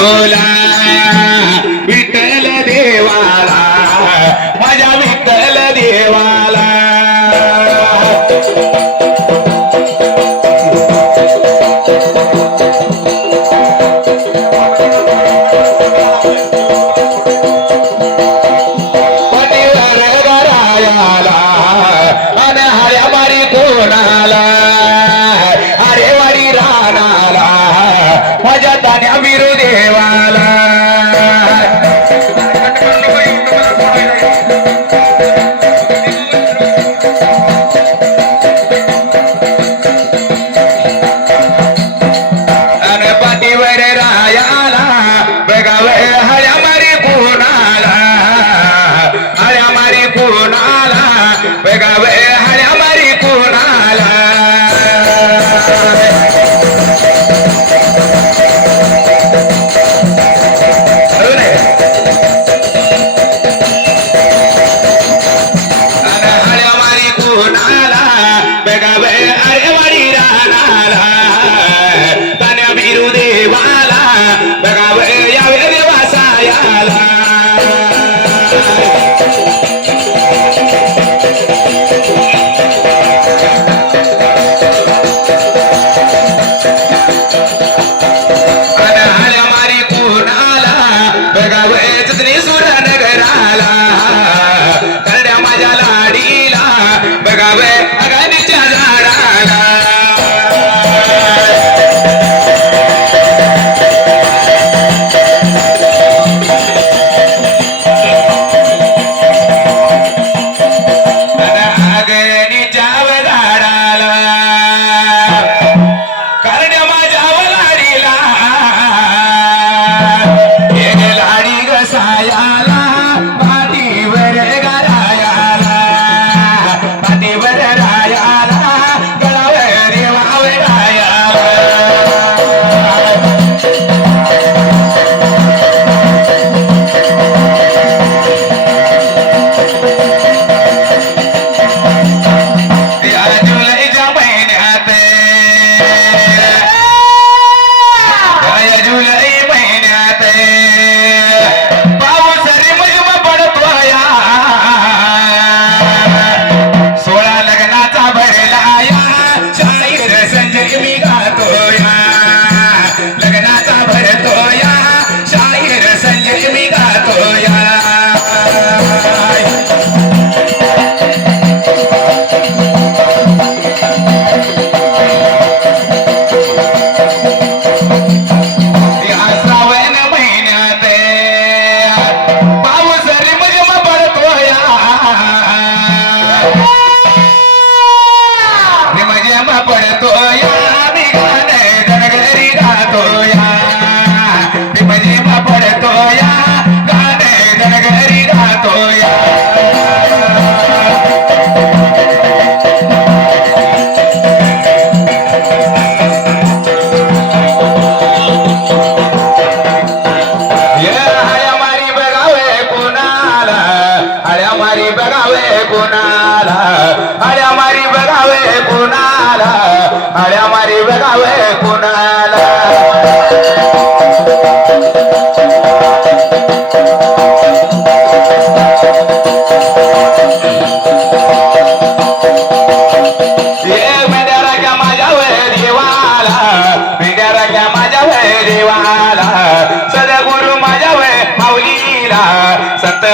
बोला विठ्ठल देवाला माझ्या विठ्ठल देवाला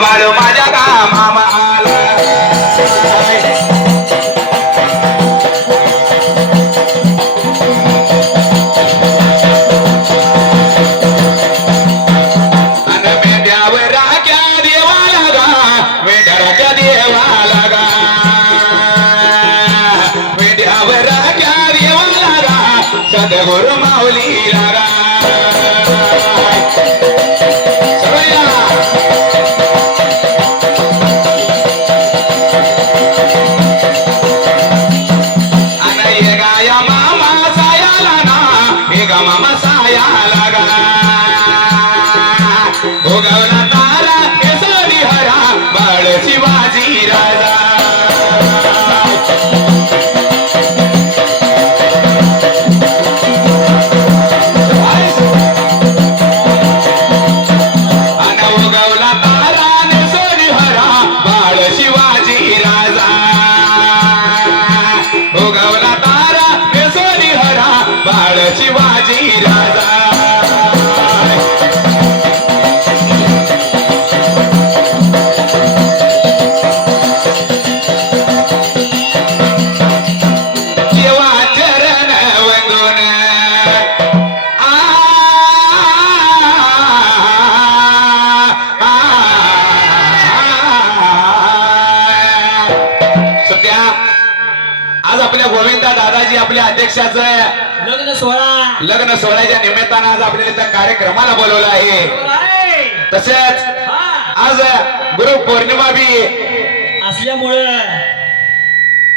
बाळू माझ्या कामाला सदगुरु माऊली लागा अनय गाया मामा सायाला ना मेगा मामा साया लागा उगवला तारा केसरी हरा बाळ शिवाजी राजा गोविंदा दादाजी आपल्या अध्यक्षाचं लग्न सोहळ्याच्या निमित्तानं आज आपल्याला त्या कार्यक्रमाला बोलवलं आहे. तसेच आज गुरु पौर्णिमा बी असल्यामुळं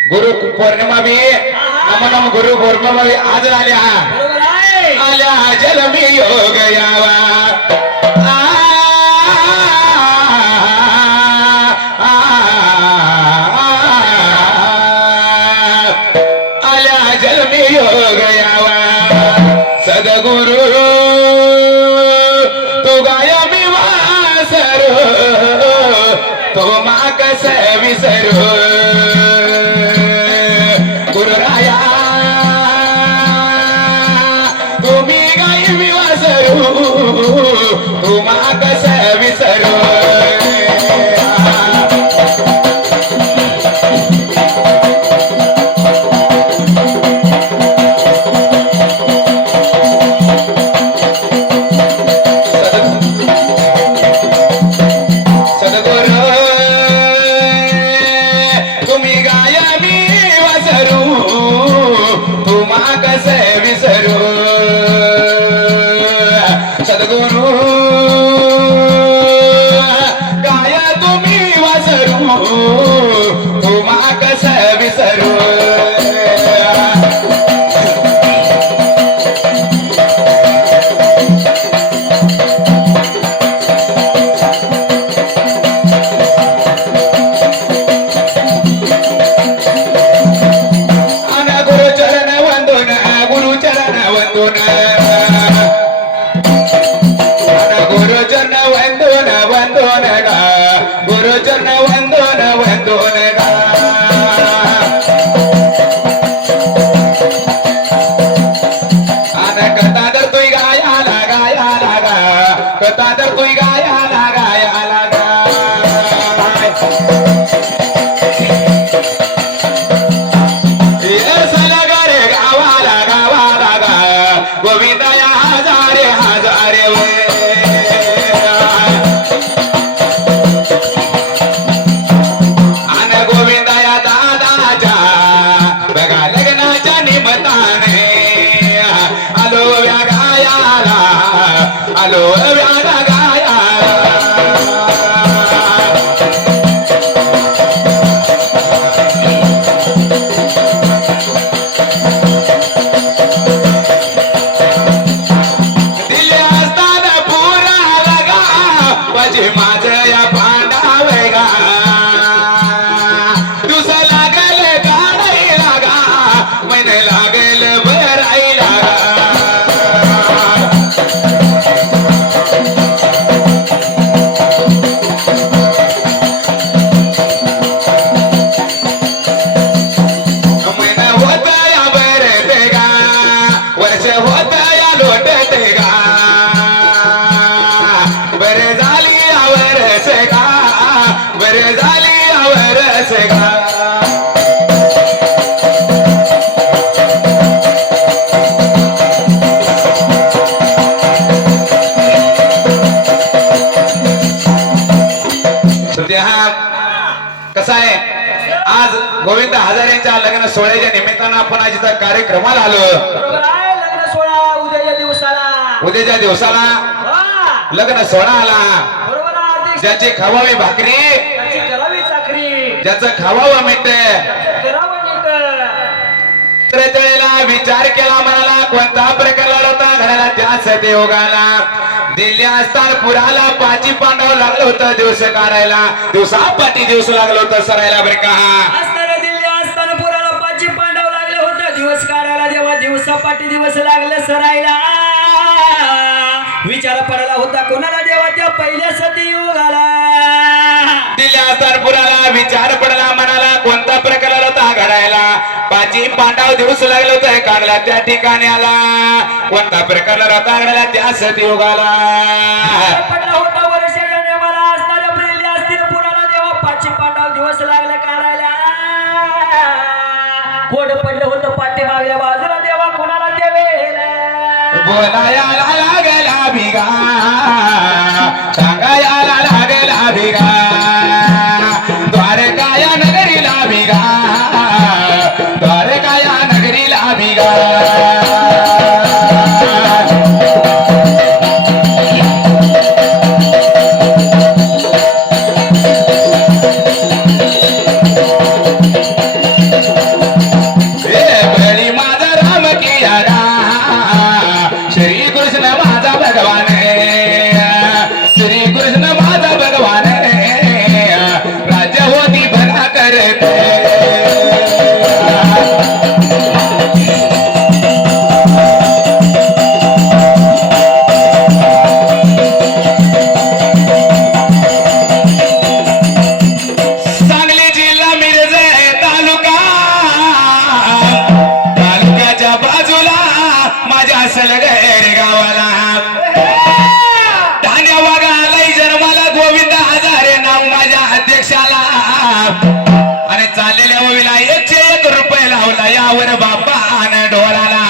गुरु पौर्णिमा बी नमनम गुरु पौर्णिमा बी आज आल्या जलमी योग यावा आल्या जलमी योग यावा सदगुरु तू गाय मी वासरो तो मा कस विसरो गुरुराया तुम्ही गाई मी वासरू तू मा कस विसरो सद्गुरु काय तुम्ही वासरू तुम्हा कस विसरू गुरुचरण वंदन गुरुचरण वंदन गुरुचरण वंदन वंदन गा गुरुचरण वंदन वंदन गा आन कथा तर तुई गायाला गायाला गा कथा तर तुई गायाला गायाला गा रे गावाला गावाला गा गोविंदा या हजारे हजारे आन गोविंदा या दादाच्या बघा लग्नाच्या निमित्ताने आलो व्या गायाला आलो व्या गायाला माझ या पांडावय गा दुस लागल गाडई लागा मैन लागल बराई लागा मैन होत या बरते गा वर्ष होत या लोटते गा बरे झाली आवरस गा बरे झाली आवरस गा सध्या कसा आहे आज गोविंद हजारेंच्या लग्न सोहळ्याच्या निमित्तानं आपण आज इथं कार्यक्रमाला आलो. लग्न सोहळा उद्याच्या दिवसाला लग्न सोहळा आला. ज्याची खवावी भाकरी ज्याचं खावावं मीठ त्याला विचार केला म्हणाला कोणता प्रकार होता घराला त्याच देवगाला दिल्ली असताना पुराला पाची पांडव लागलं होतं दिवस काढायला दिवसापाठी दिवस लागलं होतं सरायला बरं का दिल्ली असताना पुराला पाची पांडव लागलं होतं दिवस काढायला देवा दिवसापाठी दिवस लागलं सरायला विचार पडला होता कोणाला देवा त्या पहिल्या सतीयुगाला दिल्ली असताना पुराला विचार पडला म्हणाला कोणता प्रकार होता घडायला पाची पांडव दिवस लागलं होतं काढला त्या ठिकाणी आला कोणता प्रकार होता घडायला त्या सतीयुगाला पडला होता वर्षाच्या देवाला असताना दिल्ली असतील पुराला देवा पाची पांडव दिवस लागले काढायला कोड पडलं होतं पाठी मागल्या बाजूला देवा कोणाला देवेला बोलायला लागला भिगा सांगायला लागला भिगा द्वारकाया नगरीला भिगा द्वारकाया असल रे गावाला धान्या वागा आलाय जन्माला गोविंद हजारे नाव माझ्या अध्यक्षाला आणि चाललेल्या ओवीला 101 रुपये लावला यावर बापान ढोराला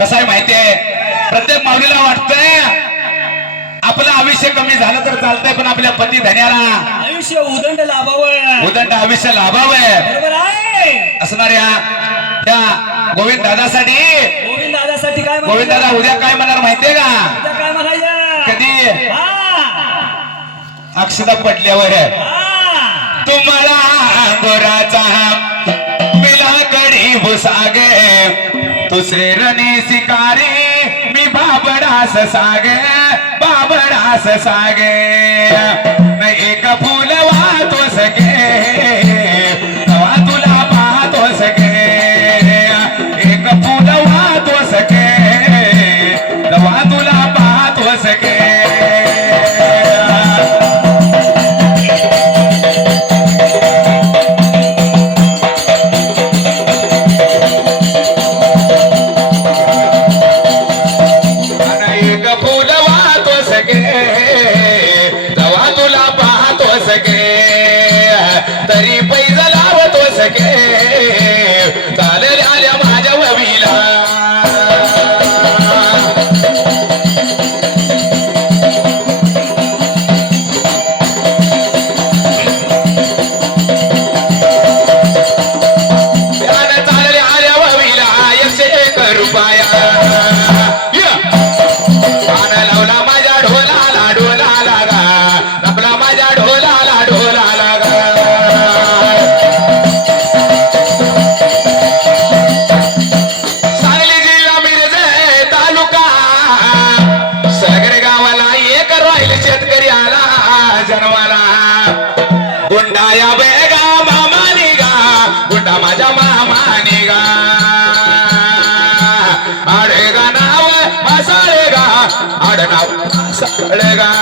कसं आहे माहितीये प्रत्येक माऊलीला वाटतंय आपलं आयुष्य कमी झालं तर चालतंय पण आपल्या पती धन्याला आयुष्य उदंड लाभावं उदंड आयुष्य लाभावं बरोबर आहे असणाऱ्या त्या गोविंद दादासाठी गोविंद दादासाठी काय गोविंद दादा उद्या काय म्हणणार माहितीये का उद्या काय म्हणायचं कधी हा अक्षता पडल्यावर हा तुम्हाला गोराचा मिला कडी भुसागे तू श्रेरणी शिकारी मी बाबडास सागे बाबडास सागे न एक फूल वाहतो सके तवा तुला पाहतो सके एक फूल वाहतो सके तवा तुला पाहतो सके तरी पैज लावतो सके चालेल आल्या माझ्या ववीला चालेल आल्या ववीला 101 रुपया लावला माझ्या ढोलाला ढोला लागा आपला माझ्या ढोलाला ढोला लागा सांगली जिल्हा मिरजे तालुका सगळे गावाला एक राहील शेतकरी आला जन्माला गुंडा या बेगा मामा निघा गुंडा माझ्या मामा निघा आडेगा नाव असाळेगा आडनाव असाळेगा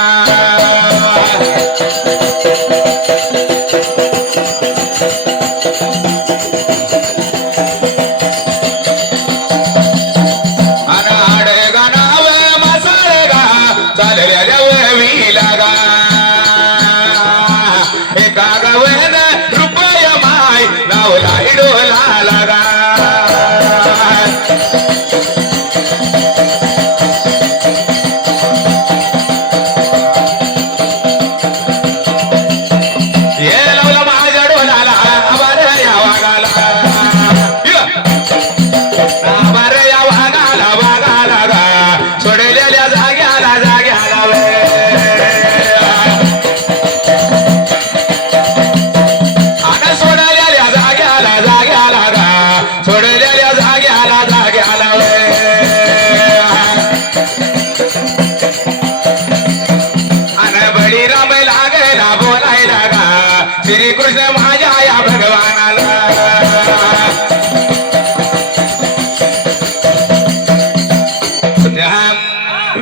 श्रीकृष्ण माझ्या या भगवानाला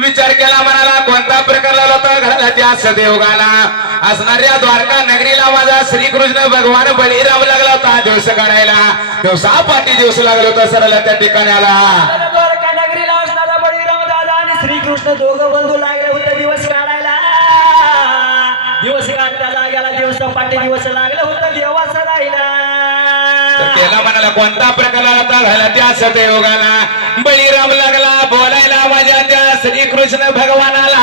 विचार केला म्हणाला कोणता प्रकार होता घराला त्यास देवगाला असणाऱ्या द्वारका नगरीला माझा श्रीकृष्ण भगवान बळीराम लागला होता दिवस काढायला दिवसा पाठी दिवस लागला होता सरला त्या ठिकाणाला द्वारका नगरीला असणारा बळीराम दादा आणि श्रीकृष्ण दोघं बंधू लागले होते दिवस काढायला दिवस काढता लागायला दिवस पाठी दिवस लागलं होतं देवाचा राहिला त्याला म्हणाला कोणता प्रकार होता घाला त्यास देवगाला बळीराम लागला बोलायला माझ्या त्या श्रीकृष्ण भगवानाला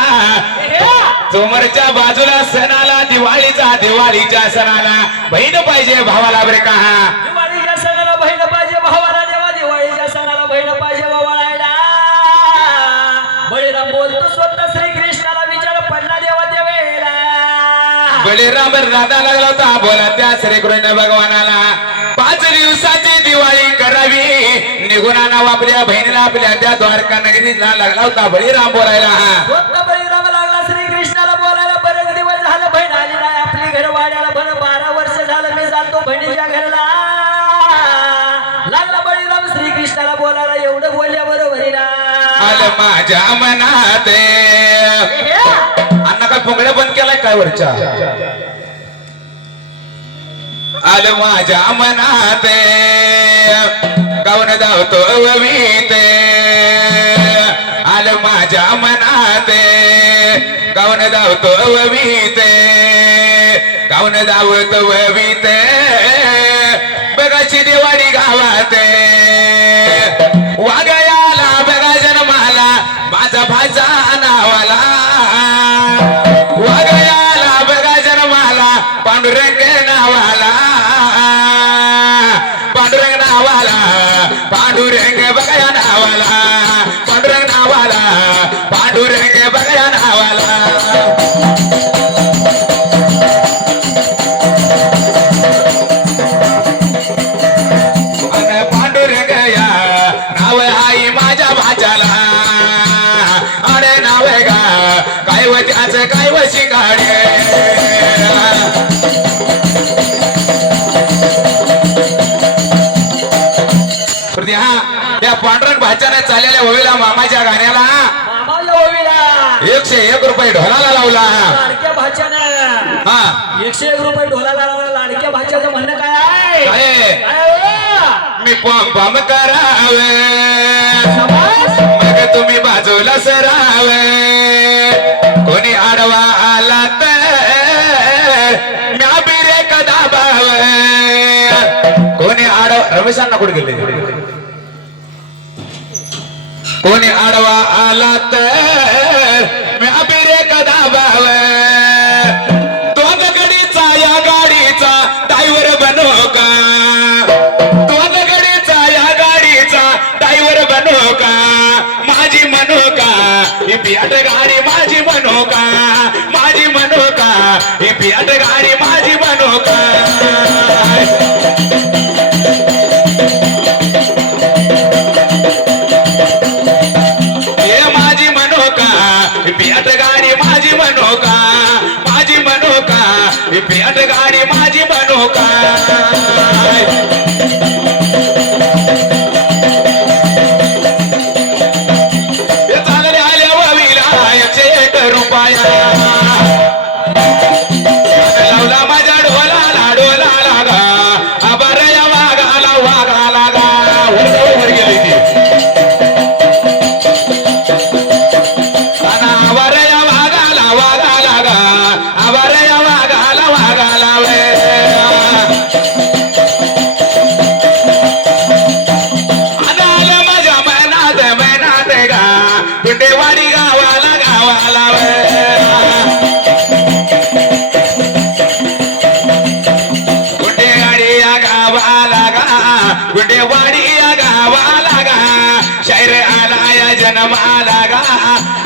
समोरच्या बाजूला सण आला दिवाळीच्या सणाला बहीण पाहिजे भावाला बरे का दिवाळीच्या सणाला बहीण पाहिजे भावाला देवा दिवाळीच्या सणाला बहीण पाहिजे भावाला बळीराम बोलतो स्वतः श्रीकृष्णाला विचार पडला देवा देवेला बळीराम राधा लागला होता बोला त्या श्रीकृष्ण भगवानाला 5 दिवसाची दिवाळी करावी निघून आणावं आपल्या बहिणीला आपल्या त्या द्वारका नगरीला लागला होता बळीराम बोलायला स्वतः बळीराम लागला श्रीकृष्णाला बोलायला बरेच दिवस झालं बहीण आली नाही आपली घर वाड्याला बरं 12 वर्ष झालं मी जातो बहिणीच्या घरला लागला बळीराम श्रीकृष्णाला बोलायला एवढं बोलल्या बरोबरीला आलं माझ्या मनात अण्णा काय पुंगड्या बंद केलाय काय वरच्या आलं माझ्या मनात गाऊन धावतो वीते गाऊन धावतो ववीते गाऊन धावतो ववीते बघाची दिवाळी गावात वागयाला बघा जन्माला माझा भाचा नावाला वागयाला बघा जन्माला पांडुरंग नावाला पांडुरंग नावाला पांडुरंग बघा नावाला पांडुरंग नावाला पांडुरंग बघा नावाला नाव आई माझ्या भाच्याला अरे नाव गा काय व त्याच काय व शिकाडे हा त्या पांडुरंग भाच्याने चाललेल्या ओवीला मामाच्या गाण्याला मामाच्या ओवीला 101 रुपये ढोलाला लावला लाडक्या भाच्यानं हा 101 रुपये ढोलाला लावला. लाडक्या भाच्याचं म्हणणं काय आहे? काय आहे? काय हो? मी पम करावे समाज मग तुम्ही बाजूला सरावे कोणी आडवा आला तर म्या बिरे कदा बावे कोणी आडवा रमेशांना कुठे गेले कोणी आडवा आला तर म्या बिरे कदा बावे दोन गडीचा या गाडीचा ड्रायव्हर बनो का माझी मनोका ही पियाट गाडी माझी मनोका माझी मनोका ही पियाट गाडी माझी मनोका हे माझी मनोका ही पियाट गाडी माझी मनोका माझी मनोका ही पियाट गाडी माझी मनोका लावला माझ्या ढोला ढोला लागा अबरया वागाला वागाला गा वर गेली ती अबरया वागाला वागाला गा अबरया वागाला वागाला वे अनाला माझ्या मैनात गा पिंडेवाडी गावाला गावाला वे गुंडेवाडी या गावाला गा शायर आला या जन्माला गा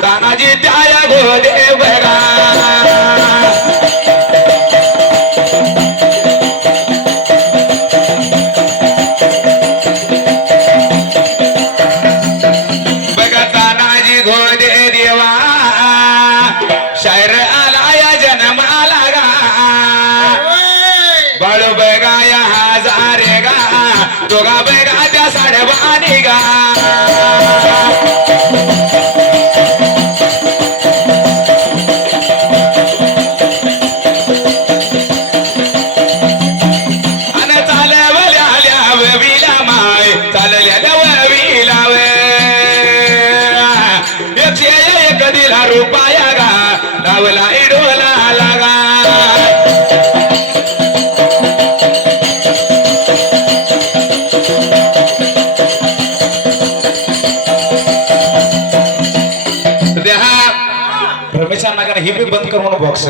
तानाजी त्या गोदे बघा बघा तानाजी गोदे देवा शायर आला या जन्माला गा बाळू बघा या हजारे गा दोघा बेगा त्या साडेबानी गा आणि चालवल्या विला माय चालल्या विला वे 101 दिला रुपया गा लावला इडोला लागा रमेशांना हे बी बंद कर म्हणून बॉक्स